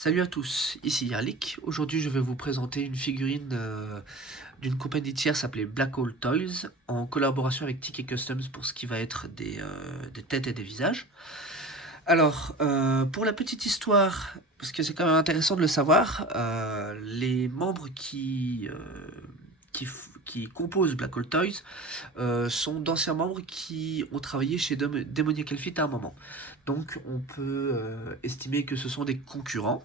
Salut à tous, ici Yarlik. Aujourd'hui, je vais vous présenter une figurine d'une compagnie tierce appelée Black Hole Toys en collaboration avec TK Customs pour ce qui va être des têtes et des visages. Alors, pour la petite histoire, parce que c'est quand même intéressant de le savoir, les membres qui composent Black Hole Toys sont d'anciens membres qui ont travaillé chez Demoniac Elfit à un moment. Donc, on peut estimer que ce sont des concurrents.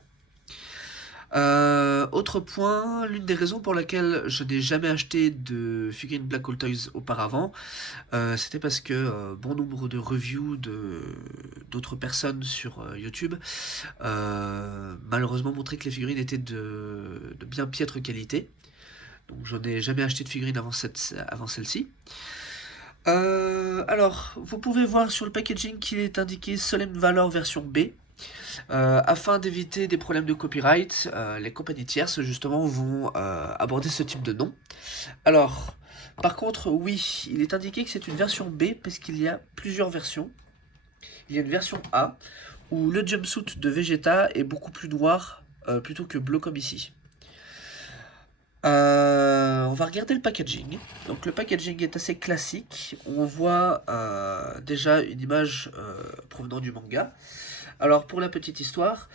Autre point, l'une des raisons pour laquelle je n'ai jamais acheté de figurines Black Hole Toys auparavant, c'était parce que bon nombre de reviews d'autres personnes sur YouTube malheureusement montraient que les figurines étaient de bien piètre qualité. Donc je n'ai jamais acheté de figurine avant celle-ci. Alors, vous pouvez voir sur le packaging qu'il est indiqué Solemn Valor version B. Afin d'éviter des problèmes de copyright, les compagnies tierces justement vont aborder ce type de nom. Alors, par contre, oui, il est indiqué que c'est une version B parce qu'il y a plusieurs versions. Il y a une version A où le jumpsuit de Vegeta est beaucoup plus noir plutôt que bleu comme ici. On va regarder le packaging. Donc le packaging est assez classique. On voit déjà une image provenant du manga. Alors pour la petite histoire,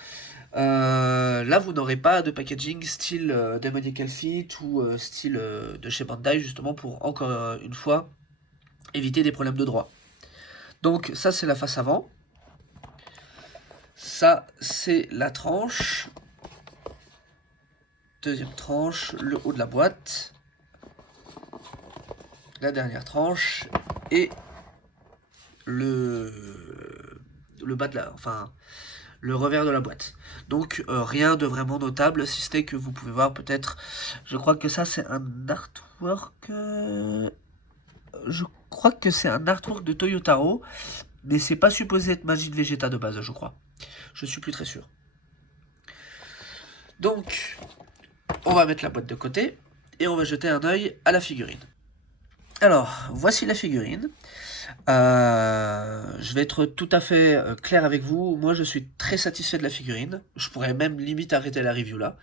là vous n'aurez pas de packaging style Demoniac Elfit ou style de chez Bandai justement pour encore une fois éviter des problèmes de droit. Donc ça c'est la face avant. Ça c'est la tranche. Deuxième tranche, le haut de la boîte. La dernière tranche et le bas de la, enfin le revers de la boîte. Donc rien de vraiment notable, si ce n'est que vous pouvez voir peut-être, je crois que ça c'est un artwork, je crois que c'est un artwork de Toyotaro, mais c'est pas supposé être Majin Vegeta de base, je crois. Je suis plus très sûr. Donc, on va mettre la boîte de côté et on va jeter un œil à la figurine. Alors, voici la figurine. Je vais être tout à fait clair avec vous. Moi, je suis très satisfait de la figurine. Je pourrais même limite arrêter la review là.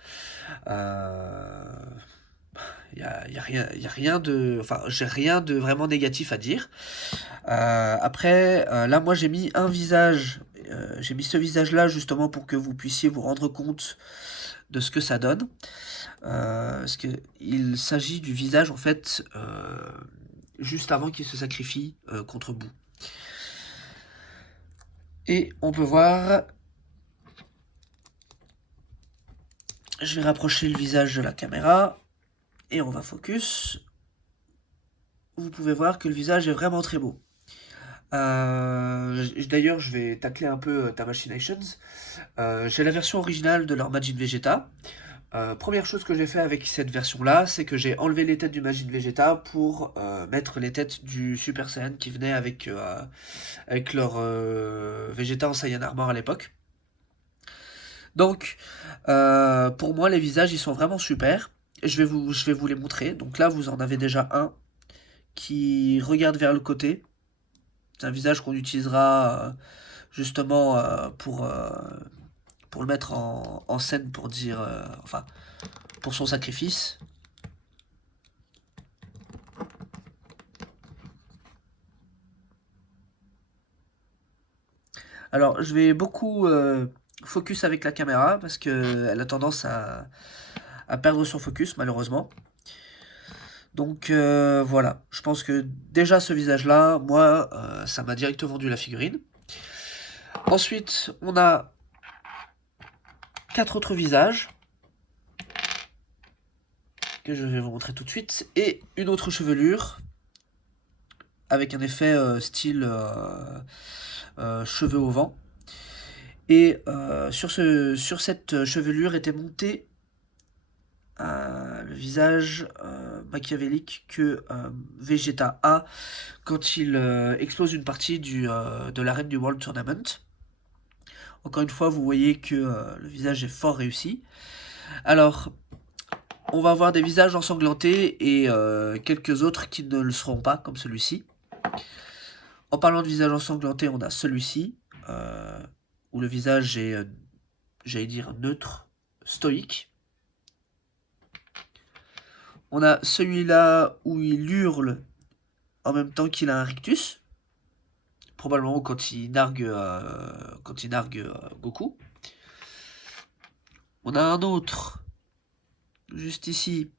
Y a rien de, enfin, j'ai rien de vraiment négatif à dire. Après, là, moi, j'ai mis un visage. J'ai mis ce visage-là justement pour que vous puissiez vous rendre compte de ce que ça donne. Parce que il s'agit du visage en fait juste avant qu'il se sacrifie contre Boo. Et on peut voir, je vais rapprocher le visage de la caméra et on va focus. Vous pouvez voir que le visage est vraiment très beau. D'ailleurs, je vais tacler un peu Tamashinations. J'ai la version originale de leur Majin Vegeta. Première chose que j'ai fait avec cette version-là, c'est que j'ai enlevé les têtes du Majin Vegeta pour mettre les têtes du Super Saiyan qui venaient avec leur Vegeta en Saiyan Armor à l'époque. Donc, pour moi, les visages, ils sont vraiment super. Je vais vous les montrer. Donc là, vous en avez déjà un qui regarde vers le côté. C'est un visage qu'on utilisera justement pour le mettre en scène pour dire, enfin, pour son sacrifice. Alors, je vais beaucoup focus avec la caméra parce qu'elle a tendance à perdre son focus, malheureusement. Donc voilà, je pense que déjà ce visage-là, moi, ça m'a direct vendu la figurine. Ensuite, on a 4 autres visages que je vais vous montrer tout de suite et une autre chevelure avec un effet style cheveux au vent. Et sur cette chevelure était monté le visage machiavélique que Vegeta a quand il explose une partie de l'arène du World Tournament. Encore une fois, vous voyez que le visage est fort réussi. Alors, on va avoir des visages ensanglantés et quelques autres qui ne le seront pas, comme celui-ci. En parlant de visage ensanglanté, on a celui-ci, où le visage est j'allais dire neutre, stoïque. On a celui-là où il hurle en même temps qu'il a un rictus, probablement quand il nargue Goku. On a un autre, juste ici,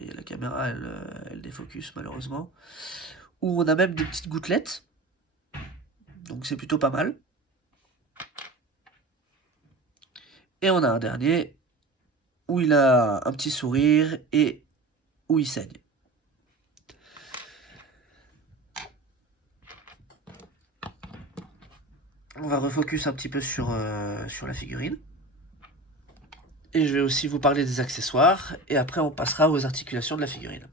la caméra elle défocus malheureusement, où on a même des petites gouttelettes, donc c'est plutôt pas mal. Et on a un dernier où il a un petit sourire et où il saigne. On va refocus un petit peu sur la figurine. Et je vais aussi vous parler des accessoires, et après on passera aux articulations de la figurine.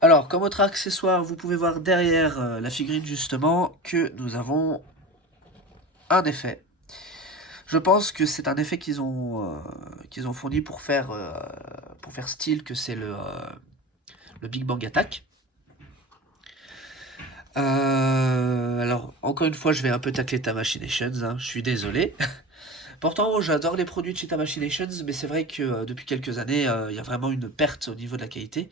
Alors, comme autre accessoire, vous pouvez voir derrière la figurine justement que nous avons un effet. Je pense que c'est un effet qu'ils ont fourni pour faire style que c'est le Big Bang Attack. Alors, encore une fois, je vais un peu tacler Tamashinations, hein, je suis désolé. Pourtant, j'adore les produits de chez Tamashinations, mais c'est vrai que depuis quelques années, il y a vraiment une perte au niveau de la qualité,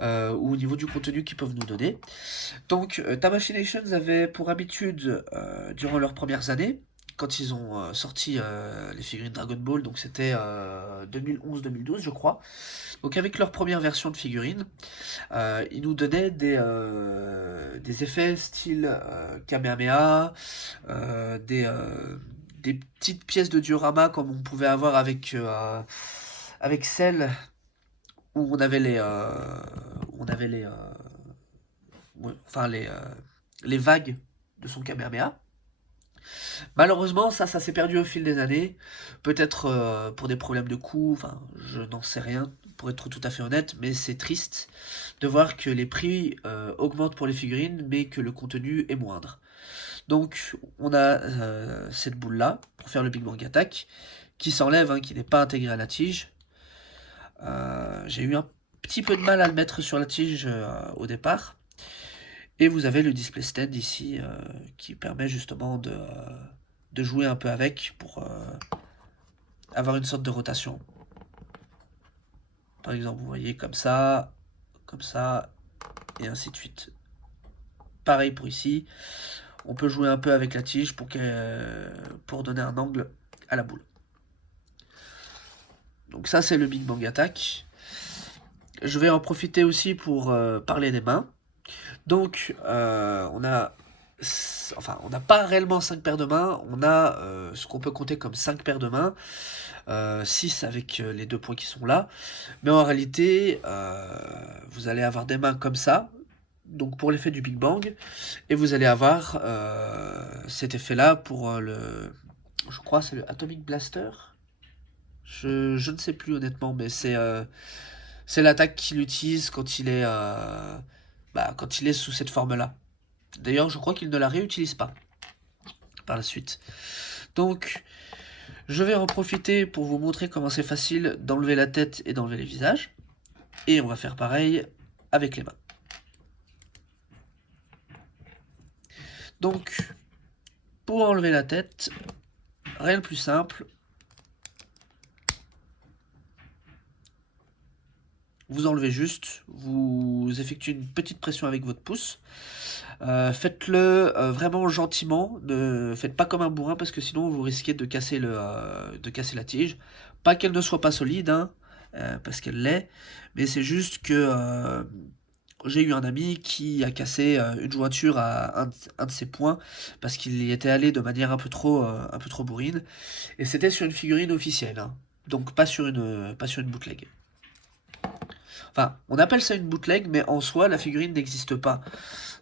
ou au niveau du contenu qu'ils peuvent nous donner. Donc, Tamashinations avait pour habitude, durant leurs premières années, quand ils ont sorti les figurines Dragon Ball, donc c'était 2011-2012, je crois. Donc, avec leur première version de figurines, ils nous donnaient des effets style Kamehameha, des petites pièces de diorama comme on pouvait avoir avec celle où on avait ouais, enfin les vagues de son Kamehameha. Malheureusement, ça s'est perdu au fil des années. Peut-être pour des problèmes de coût, enfin, je n'en sais rien, pour être tout à fait honnête, mais c'est triste de voir que les prix augmentent pour les figurines, mais que le contenu est moindre. Donc, on a cette boule-là, pour faire le Big Bang Attack, qui s'enlève, hein, qui n'est pas intégré à la tige. J'ai eu un petit peu de mal à le mettre sur la tige au départ. Et vous avez le display stand ici qui permet justement de jouer un peu avec pour avoir une sorte de rotation. Par exemple, vous voyez comme ça, et ainsi de suite. Pareil pour ici. On peut jouer un peu avec la tige pour donner un angle à la boule. Donc ça, c'est le Big Bang Attack. Je vais en profiter aussi pour parler des mains. Donc, on a... Enfin, on n'a pas réellement 5 paires de mains, on a ce qu'on peut compter comme 5 paires de mains, 6 avec les 2 points qui sont là, mais en réalité, vous allez avoir des mains comme ça, donc pour l'effet du Big Bang, et vous allez avoir cet effet-là pour je crois c'est le Atomic Blaster, je ne sais plus honnêtement, mais c'est l'attaque qu'il utilise quand quand il est sous cette forme-là. D'ailleurs, je crois qu'il ne la réutilise pas par la suite. Donc, je vais en profiter pour vous montrer comment c'est facile d'enlever la tête et d'enlever les visages. Et on va faire pareil avec les mains. Donc, pour enlever la tête, rien de plus simple. Vous enlevez juste, vous effectuez une petite pression avec votre pouce. Faites-le vraiment gentiment, ne faites pas comme un bourrin parce que sinon vous risquez de casser la tige. Pas qu'elle ne soit pas solide, hein, parce qu'elle l'est, mais c'est juste que j'ai eu un ami qui a cassé une jointure à un de ses points parce qu'il y était allé de manière un peu trop bourrine, et c'était sur une figurine officielle, hein, donc pas sur une bootleg. Enfin, on appelle ça une bootleg, mais en soi, la figurine n'existe pas.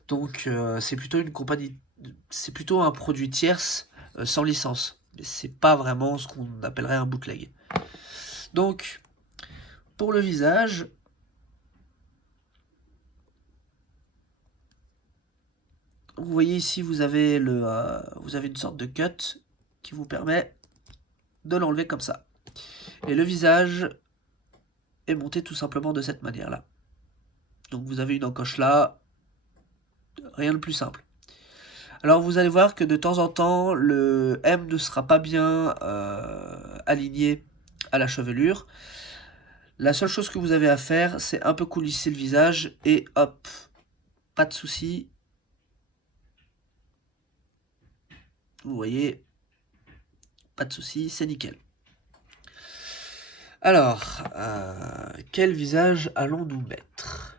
Donc, c'est plutôt une compagnie, c'est plutôt un produit tierce sans licence. Mais c'est pas vraiment ce qu'on appellerait un bootleg. Donc, pour le visage, vous voyez ici, vous avez une sorte de cut qui vous permet de l'enlever comme ça. Et le visage est monté tout simplement de cette manière-là. Donc, vous avez une encoche là, rien de plus simple. Alors vous allez voir que de temps en temps, le M ne sera pas bien aligné à la chevelure. La seule chose que vous avez à faire, c'est un peu coulisser le visage et hop, pas de souci. Vous voyez, pas de souci, c'est nickel. Alors, quel visage allons-nous mettre?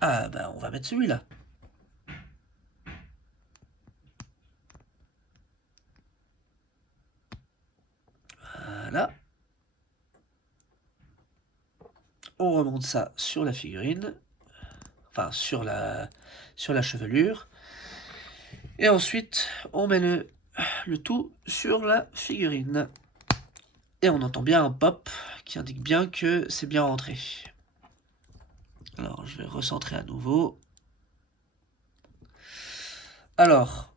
Ah bah on va mettre celui-là. Voilà. On remonte ça sur la figurine. Enfin, sur la chevelure. Et ensuite, on met le tout sur la figurine. Et on entend bien un pop qui indique bien que c'est bien rentré. Alors, je vais recentrer à nouveau. Alors,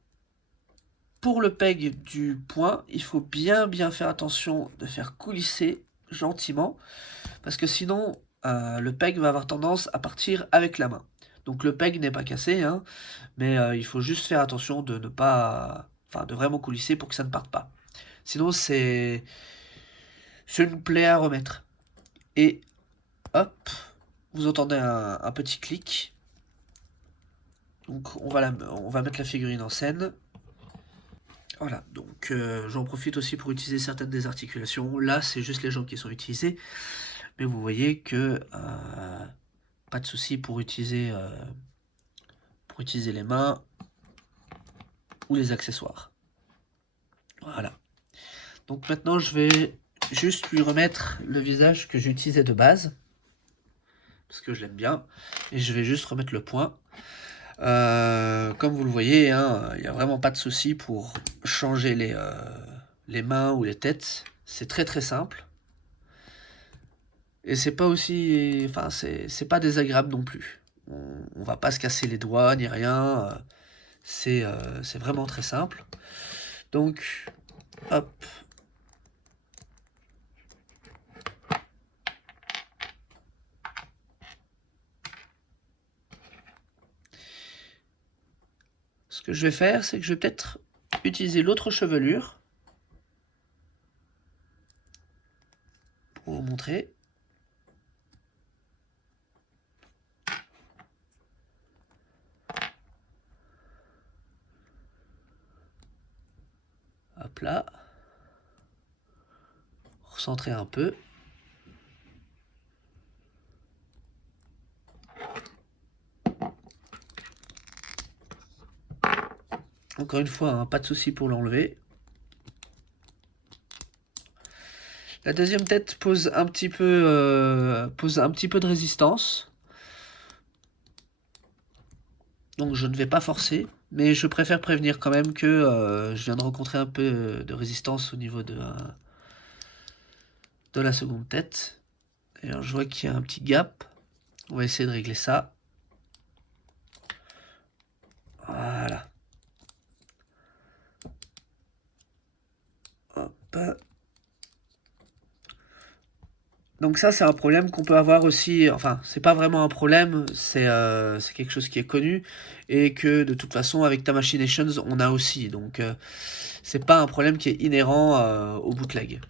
pour le peg du point, il faut bien faire attention de faire coulisser gentiment, parce que sinon, le peg va avoir tendance à partir avec la main. Donc le peg n'est pas cassé, hein, mais il faut juste faire attention de ne pas... Enfin, de vraiment coulisser pour que ça ne parte pas. Sinon, c'est une plaie à remettre. Et hop, vous entendez un petit clic. Donc on va mettre la figurine en scène. Voilà, donc j'en profite aussi pour utiliser certaines des articulations. Là, c'est juste les jambes qui sont utilisées. Mais vous voyez que pas de souci pour utiliser les mains ou les accessoires. Voilà. Donc maintenant, je vais juste lui remettre le visage que j'utilisais de base, parce que je l'aime bien, et je vais juste remettre le point. Comme vous le voyez, hein, il n'y a vraiment pas de souci pour changer les mains ou les têtes. C'est très simple. Et c'est pas aussi... Enfin, c'est pas désagréable non plus. On va pas se casser les doigts ni rien. C'est vraiment très simple. Donc, hop. Ce que je vais faire, c'est que je vais peut-être utiliser l'autre chevelure pour vous montrer. Hop là. Recentrer un peu. Encore une fois, hein, pas de souci pour l'enlever. La deuxième tête pose un petit peu de résistance. Donc je ne vais pas forcer, mais je préfère prévenir quand même que je viens de rencontrer un peu de résistance au niveau de la seconde tête. Et alors je vois qu'il y a un petit gap. On va essayer de régler ça. Voilà. Hop. Donc ça, c'est un problème qu'on peut avoir aussi. Enfin, c'est pas vraiment un problème, c'est quelque chose qui est connu et que de toute façon, avec Tamashinations, on a aussi. Donc, c'est pas un problème qui est inhérent au bootleg.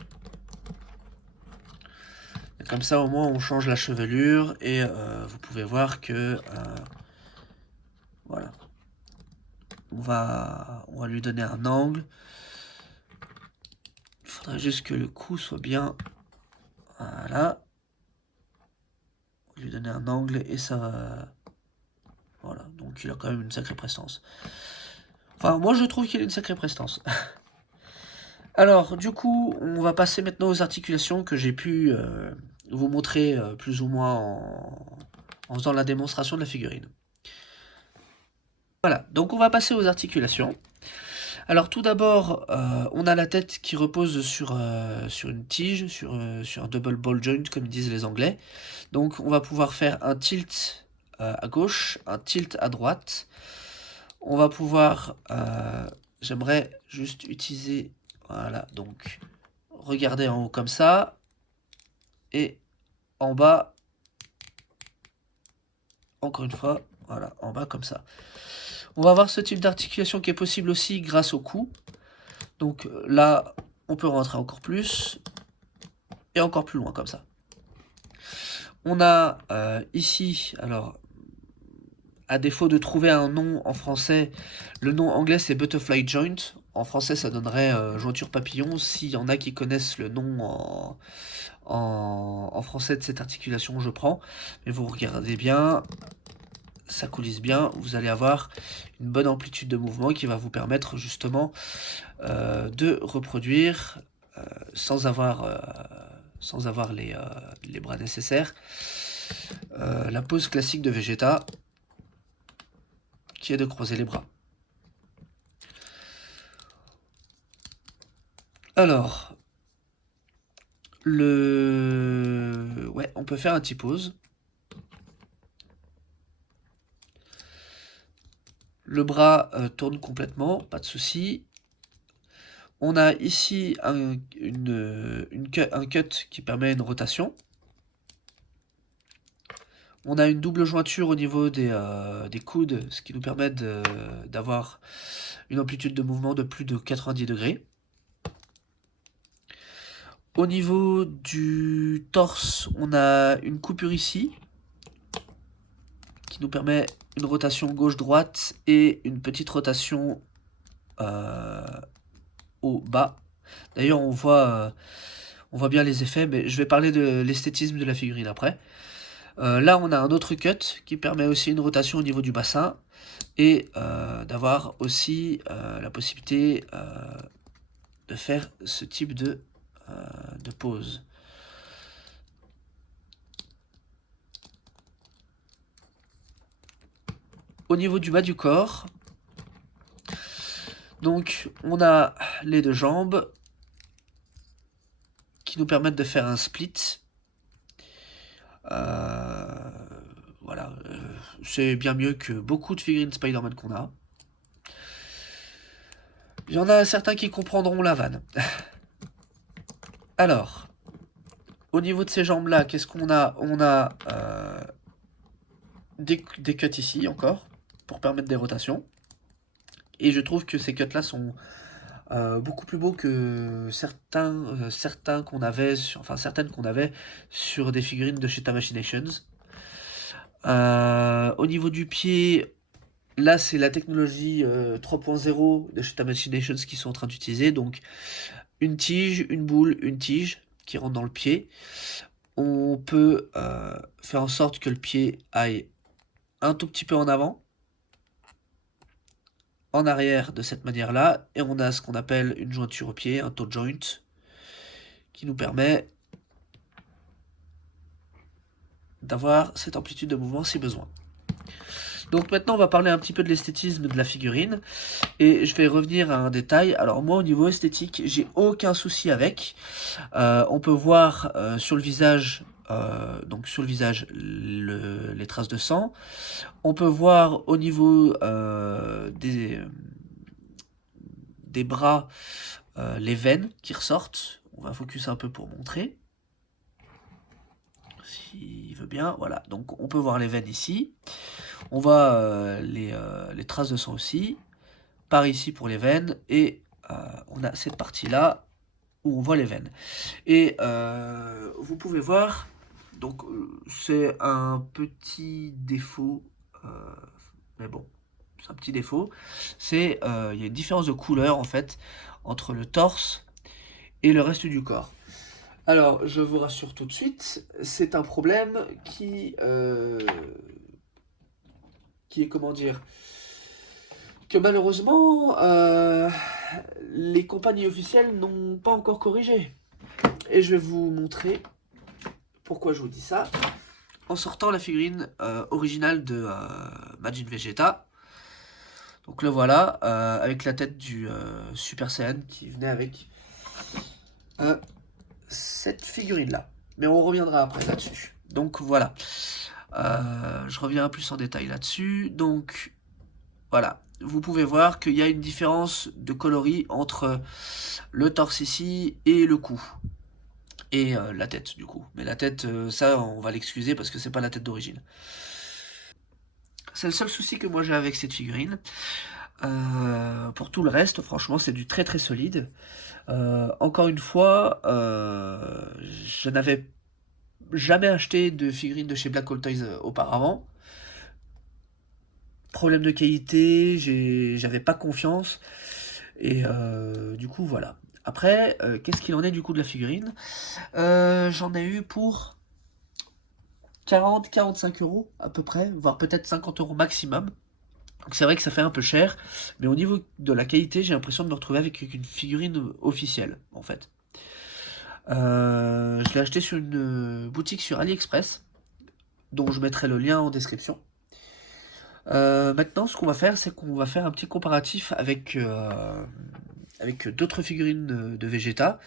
Comme ça, au moins, on change la chevelure et vous pouvez voir que voilà, on va lui donner un angle. Il faudrait juste que le cou soit bien. Voilà. On va lui donner un angle et ça va. Voilà, donc il a quand même une sacrée prestance. Enfin, moi je trouve qu'il a une sacrée prestance. Alors, du coup, on va passer maintenant aux articulations que j'ai pu vous montrer plus ou moins en faisant la démonstration de la figurine. Voilà, donc on va passer aux articulations. Alors tout d'abord, on a la tête qui repose sur une tige, sur un double ball joint comme disent les Anglais. Donc on va pouvoir faire un tilt à gauche, un tilt à droite. On va pouvoir, j'aimerais juste utiliser, voilà, donc regardez en haut comme ça, et en bas, encore une fois, voilà, en bas comme ça. On va avoir ce type d'articulation qui est possible aussi grâce au cou. Donc là, on peut rentrer encore plus et encore plus loin comme ça. On a ici, alors, à défaut de trouver un nom en français, le nom anglais c'est Butterfly Joint. En français, ça donnerait jointure papillon. S'il y en a qui connaissent le nom en français de cette articulation, je prends. Mais vous regardez bien, ça coulisse bien. Vous allez avoir une bonne amplitude de mouvement qui va vous permettre justement de reproduire sans avoir les bras nécessaires la pose classique de Vegeta qui est de croiser les bras. Alors, ouais, on peut faire un T-pose. Le bras tourne complètement, pas de souci. On a ici un cut qui permet une rotation. On a une double jointure au niveau des coudes, ce qui nous permet d'avoir une amplitude de mouvement de plus de 90 degrés. Au niveau du torse, on a une coupure ici, qui nous permet une rotation gauche-droite et une petite rotation au bas. D'ailleurs, on voit bien les effets, mais je vais parler de l'esthétisme de la figurine après. Là, on a un autre cut qui permet aussi une rotation au niveau du bassin et d'avoir aussi la possibilité de faire ce type de pose. Au niveau du bas du corps, donc on a les deux jambes qui nous permettent de faire un split. Voilà, c'est bien mieux que beaucoup de figurines Spider-Man qu'on a. Il y en a certains qui comprendront la vanne. Alors, au niveau de ces jambes-là, qu'est-ce qu'on a? On a des cuts ici encore, pour permettre des rotations. Et je trouve que ces cuts-là sont beaucoup plus beaux que certaines qu'on avait sur des figurines de chez Tamashinations. Au niveau du pied, là c'est la technologie 3.0 de chez Tamashinations qui sont en train d'utiliser. Donc une tige, une boule, une tige qui rentre dans le pied. On peut faire en sorte que le pied aille un tout petit peu en avant, en arrière de cette manière-là, et on a ce qu'on appelle une jointure au pied, un toe joint, qui nous permet d'avoir cette amplitude de mouvement si besoin. Donc maintenant on va parler un petit peu de l'esthétisme de la figurine, et je vais revenir à un détail. Alors moi au niveau esthétique, j'ai aucun souci avec. On peut voir sur le visage, les traces de sang. On peut voir au niveau des bras les veines qui ressortent. On va focus un peu pour montrer. S'il veut bien, voilà. Donc on peut voir les veines ici. On voit les traces de sang aussi. Par ici pour les veines. Et on a cette partie-là où on voit les veines. Et vous pouvez voir, donc c'est un petit défaut, mais bon, c'est un petit défaut. C'est il y a une différence de couleur en fait entre le torse et le reste du corps. Alors, je vous rassure tout de suite, c'est un problème qui est, comment dire, que malheureusement, les compagnies officielles n'ont pas encore corrigé. Et je vais vous montrer pourquoi je vous dis ça. En sortant la figurine originale de Majin Vegeta. Donc le voilà, avec la tête du Super Saiyan qui venait avec cette figurine-là. Mais on reviendra après là-dessus. Donc voilà. Je reviens plus en détail là-dessus. Donc voilà. Vous pouvez voir qu'il y a une différence de coloris entre le torse ici et le cou. Et la tête du coup. Mais la tête, ça on va l'excuser parce que c'est pas la tête d'origine. C'est le seul souci que moi j'ai avec cette figurine. Pour tout le reste, franchement, c'est du très très solide. Encore une fois, je n'avais jamais acheté de figurine de chez Black Hole Toys auparavant. Problème de qualité, j'avais pas confiance. Et du coup, voilà. Après, qu'est-ce qu'il en est du coup de la figurine? J'en ai eu pour 40-45 € à peu près, voire peut-être 50 € maximum. Donc c'est vrai que ça fait un peu cher, mais au niveau de la qualité, j'ai l'impression de me retrouver avec une figurine officielle, en fait. Je l'ai acheté sur une boutique sur AliExpress, dont je mettrai le lien en description. Maintenant, ce qu'on va faire, c'est qu'on va faire un petit comparatif avec d'autres figurines de Vegeta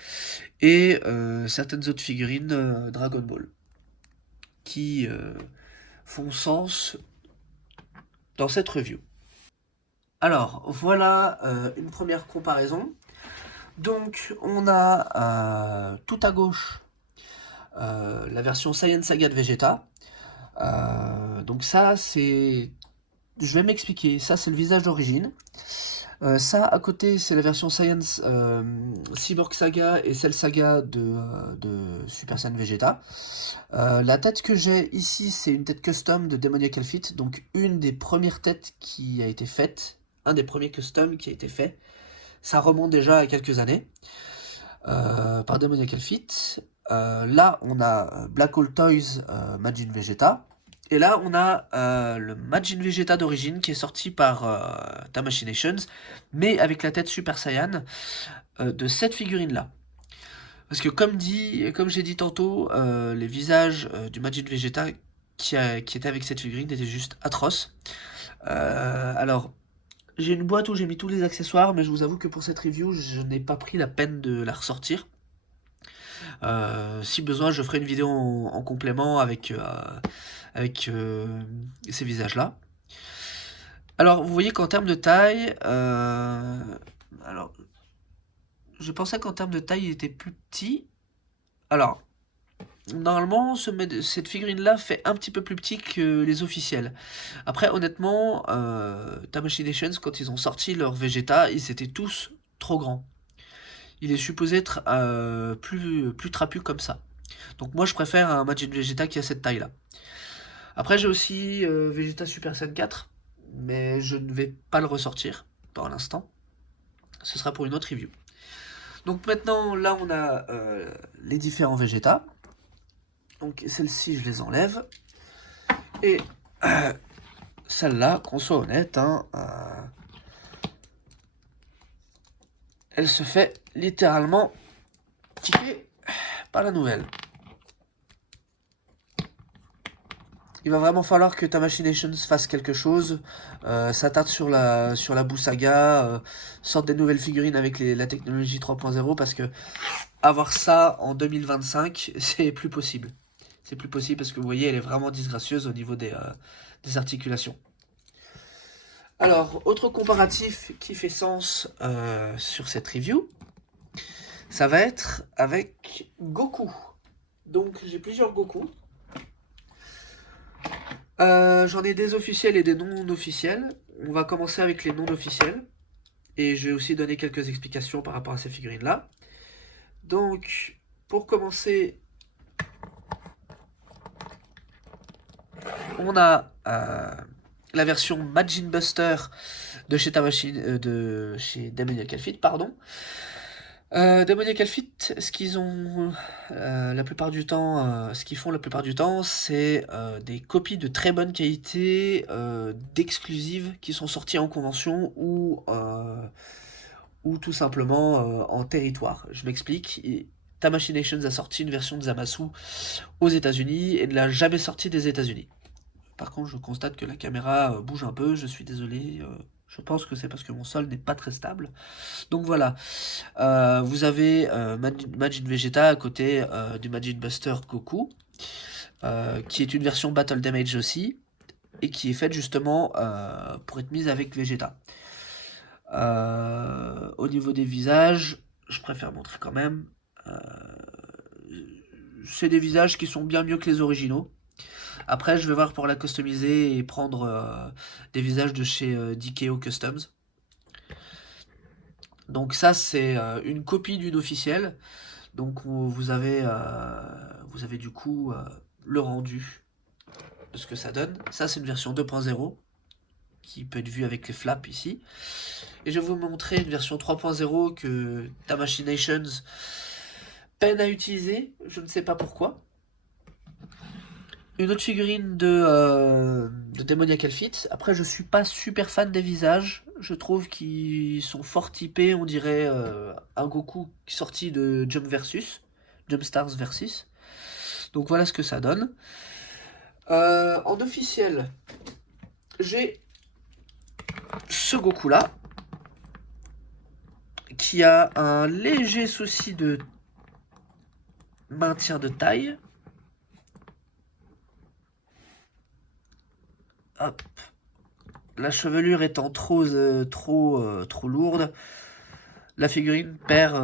et certaines autres figurines Dragon Ball qui font sens dans cette review. Alors, voilà une première comparaison. Donc, on a tout à gauche la version Saiyan Saga de Vegeta. Donc ça, c'est... Je vais m'expliquer. Ça, c'est le visage d'origine. Ça, à côté, c'est la version Science Cyborg Saga et Cell Saga de Super Saiyan Vegeta. La tête que j'ai ici, c'est une tête custom de Demoniac Outfit, donc une des premières têtes qui a été faite, un des premiers customs qui a été fait. Ça remonte déjà à quelques années par Demoniac Outfit. Là, on a Black Hole Toys Majin Vegeta. Et là, on a le Majin Vegeta d'origine qui est sorti par Tamashii Nations, mais avec la tête Super Saiyan de cette figurine-là. Parce que comme j'ai dit tantôt, les visages du Majin Vegeta qui était avec cette figurine étaient juste atroces. Alors, j'ai une boîte où j'ai mis tous les accessoires, mais je vous avoue que pour cette review, je n'ai pas pris la peine de la ressortir. Si besoin, je ferai une vidéo en complément avec ces visages-là. Alors, vous voyez qu'en termes de taille, alors, je pensais qu'en termes de taille, il était plus petit. Alors, normalement, cette figurine-là fait un petit peu plus petit que les officiels. Après, honnêtement, Tamashii Nations, quand ils ont sorti leur Vegeta, ils étaient tous trop grands. Il est supposé être plus trapu comme ça. Donc moi, je préfère un Majin Vegeta qui a cette taille-là. Après, j'ai aussi Vegeta Super Saiyan 4, mais je ne vais pas le ressortir pour l'instant. Ce sera pour une autre review. Donc maintenant, là, on a les différents Vegeta. Donc celles-ci, je les enlève. Et celle-là, qu'on soit honnête, hein, elle se fait littéralement kiffer par la nouvelle. Il va vraiment falloir que Tamashii Nations fasse quelque chose, s'attarde sur la Buu Saga, sorte des nouvelles figurines avec la technologie 3.0, parce que avoir ça en 2025, c'est plus possible. C'est plus possible parce que vous voyez, elle est vraiment disgracieuse au niveau des articulations. Alors, autre comparatif qui fait sens sur cette review, ça va être avec Goku. Donc, j'ai plusieurs Goku. J'en ai des officiels et des non officiels. On va commencer avec les non officiels. Et je vais aussi donner quelques explications par rapport à ces figurines-là. Donc, pour commencer, on a la version Majin Buster de chez Demoniac Outfit, pardon. Demoniac Outfit, ce qu'ils ont la plupart du temps, ce qu'ils font la plupart du temps, c'est des copies de très bonne qualité, d'exclusives qui sont sorties en convention ou tout simplement en territoire. Je m'explique. Tamashii Nations a sorti une version de Zamasu aux États-Unis et ne l'a jamais sorti des États-Unis. Par contre, je constate que la caméra bouge un peu, je suis désolé. Je pense que c'est parce que mon sol n'est pas très stable. Donc voilà, vous avez Majin Vegeta à côté du Majin Buster Goku, qui est une version Battle Damage aussi, et qui est faite justement pour être mise avec Vegeta. Au niveau des visages, je préfère montrer quand même. C'est des visages qui sont bien mieux que les originaux. Après, je vais voir pour la customiser et prendre des visages de chez DKO Customs. Donc ça, c'est une copie d'une officielle. Donc vous avez du coup le rendu de ce que ça donne. Ça, c'est une version 2.0 qui peut être vue avec les flaps ici. Et je vais vous montrer une version 3.0 que Tamashinations peine à utiliser, je ne sais pas pourquoi. Une autre figurine de Demoniacal Fit. Après, je suis pas super fan des visages. Je trouve qu'ils sont fort typés. On dirait un Goku sorti de Jump Stars Versus. Donc voilà ce que ça donne. En officiel, j'ai ce Goku là, qui a un léger souci de maintien de taille. Hop. La chevelure étant trop lourde, la figurine perd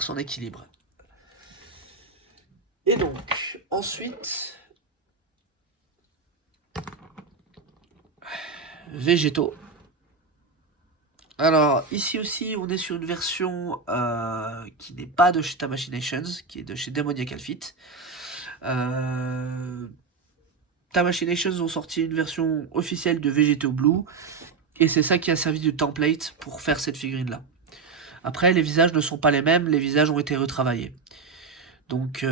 son équilibre. Et donc, ensuite, végétaux. Alors, ici aussi, on est sur une version qui n'est pas de chez Tamashinations, qui est de chez Demoniacal Fit. Tamashinations ont sorti une version officielle de Végétaux Blue, et c'est ça qui a servi de template pour faire cette figurine-là. Après, les visages ne sont pas les mêmes, les visages ont été retravaillés. Donc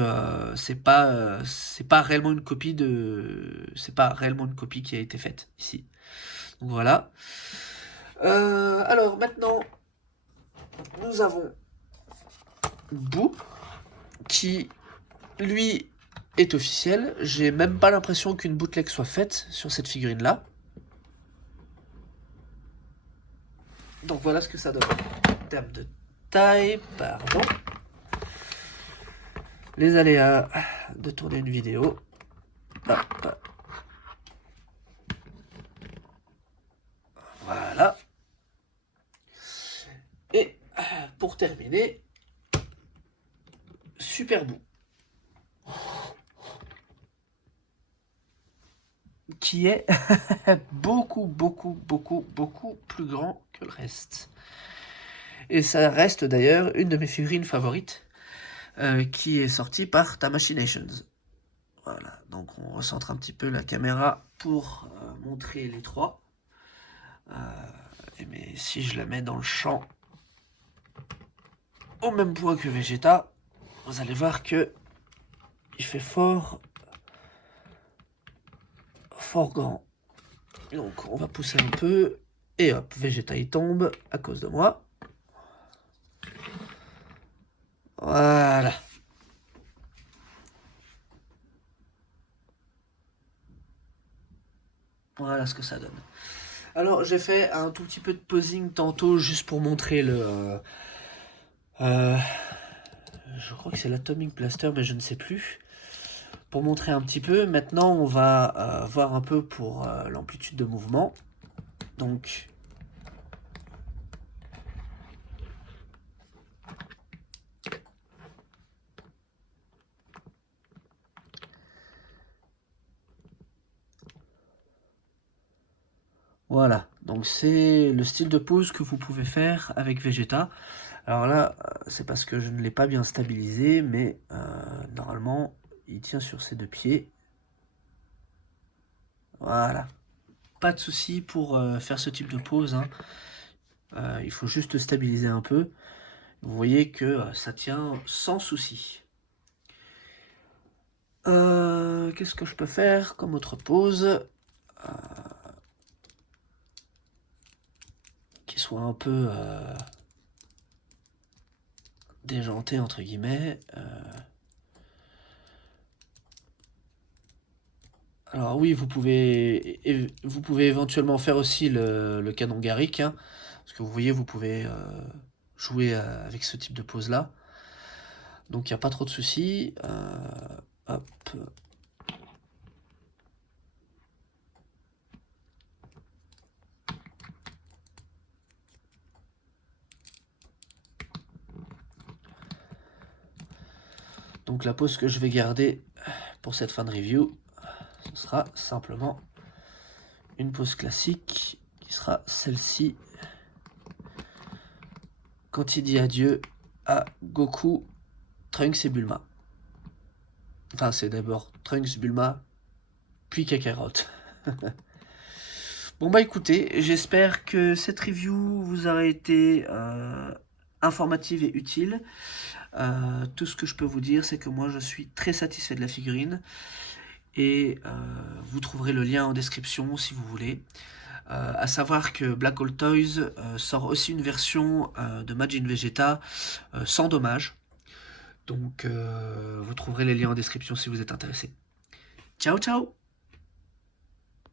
c'est pas réellement une copie qui a été faite ici. Donc voilà. Alors maintenant, nous avons Boo qui lui est officiel. J'ai même pas l'impression qu'une bootleg soit faite sur cette figurine là. Donc voilà ce que ça donne en termes de taille, pardon. Les aléas de tourner une vidéo. Hop. Voilà. Et pour terminer, Super Boo. Qui est beaucoup plus grand que le reste. Et ça reste d'ailleurs une de mes figurines favorites, qui est sortie par Tamashinations. Voilà, donc on recentre un petit peu la caméra pour montrer les trois. Mais si je la mets dans le champ, au même point que Vegeta, vous allez voir que il fait fort grand. Donc on va pousser un peu, et hop, Vegeta il tombe à cause de moi. Voilà. Voilà ce que ça donne. Alors j'ai fait un tout petit peu de posing tantôt juste pour montrer je crois que c'est l'Atomic Blaster, mais je ne sais plus. Pour montrer un petit peu, maintenant on va voir un peu pour l'amplitude de mouvement. Donc voilà, donc c'est le style de pose que vous pouvez faire avec Vegeta. Alors là, c'est parce que je ne l'ai pas bien stabilisé, mais normalement, il tient sur ses deux pieds. Voilà. Pas de souci pour faire ce type de pose, hein. Il faut juste stabiliser un peu. Vous voyez que ça tient sans souci. Qu'est-ce que je peux faire comme autre pose qui soit un peu déjanté entre guillemets. Alors oui, vous pouvez éventuellement faire aussi le canon Garrick, hein, parce que vous voyez, vous pouvez jouer avec ce type de pose là. Donc il n'y a pas trop de soucis. Hop. Donc la pose que je vais garder pour cette fin de review, ce sera simplement une pose classique qui sera celle-ci. Quand il dit adieu à Goku, Trunks et Bulma. Enfin, c'est d'abord Trunks, Bulma, puis Kakarot. Bon bah écoutez, j'espère que cette review vous aura été informative et utile. Tout ce que je peux vous dire, c'est que moi je suis très satisfait de la figurine. Et vous trouverez le lien en description si vous voulez. À savoir que Black Hole Toys sort aussi une version de Majin Vegeta sans dommage. Donc vous trouverez les liens en description si vous êtes intéressé. Ciao ciao!